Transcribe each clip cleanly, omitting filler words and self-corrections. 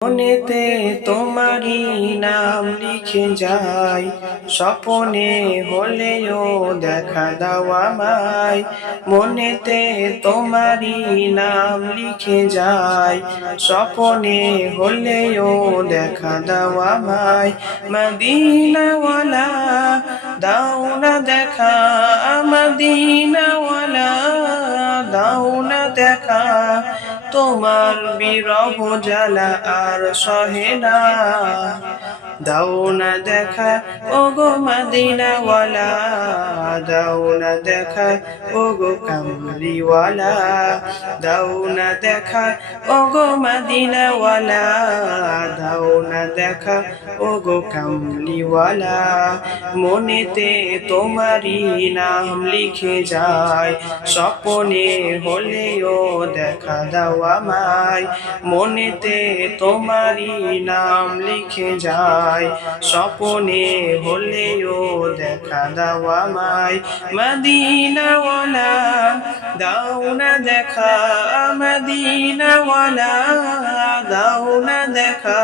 মনেতে তোমারই নাম লিখে যাই, স্বপনে হলেও দেখা দাও আমায়। মনেতে তোমারই নাম লিখে যাই, স্বপনে হলেও দেখা দাও আমায়। মদিনাওয়ালা দাও না দেখা, মদিনাওয়ালা দাও না দেখা, তোমার বিরহ জ্বালা আর সহে না। দাও না দেখা ওগো মদিনাওয়ালা, দাও না দেখা ওগো কামলিওয়ালা, দাও না দেখা ওগো মদিনাওয়ালা, দাও না দেখা ওগো কামলিওয়ালা। মনেতে তোমারই নাম লিখে যায়, স্বপনে হলেও দেখা দাও আমায়। মনেতে তোমারই নাম লিখে যায়, স্বপনে হলেও দেখা দাও আমায়। মদিনাওয়ালা দাও না দেখা, মদিনাওয়ালা দাও না দেখা,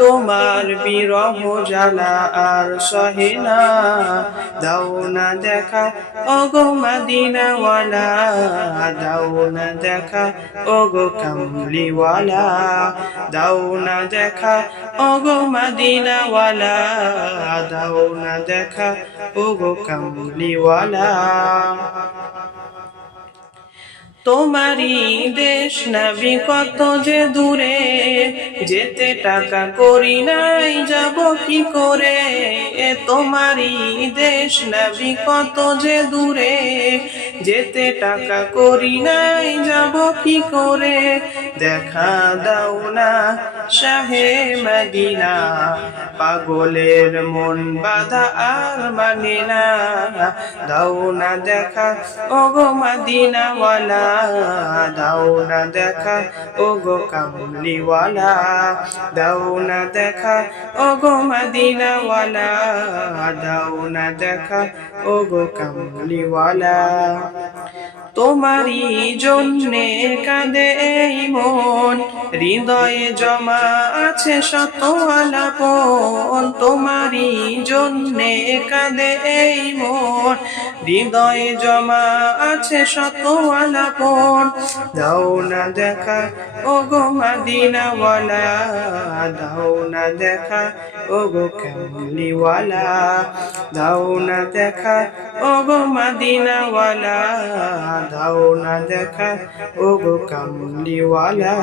তোমার বিরহ জ্বালা আর সহে না। দাও না দেখা ওগো মদিনাওয়ালা, দাও না দেখা ওগো কামলিওয়ালা, দাও না দেখা ওগো মদিনাওয়ালা, দাও না দেখা ওগো কামলিওয়ালা। তোমারই দেশ নবী কত যে দূরে, যেতে টাকা করি নাই যাব কি করে। তোমারই দেশ নবী কত যে দূরে, যেতে টাকা করি নাই যাব কি করে। দেখা দাও না শাহে মদিনা, পাগলের মন বাধা আর মানে না। দাও না দেখা ওগো মদিনাওয়ালা, দাও না দেখা ওগো কামলিওয়ালা, দাও না দেখা ওগো মদিনাওয়ালা, দাও না দেখা ওগো কামলিওয়ালা। তোমারই জন্যে কাঁদে এই মন, হৃদয়ে জমা আছে শত আলাপন। তোমারই জন্যে কাঁদে এই মন, হৃদয়ে জমা আছে শত আলাপন। দাও না দেখা ওগো মদিনাওয়ালা, দাও না দেখা ওগো কামলিওয়ালা, দাও না দেখা ওগো মদিনাওয়ালা, দাও না দেখা ওগো কামলিওয়ালা।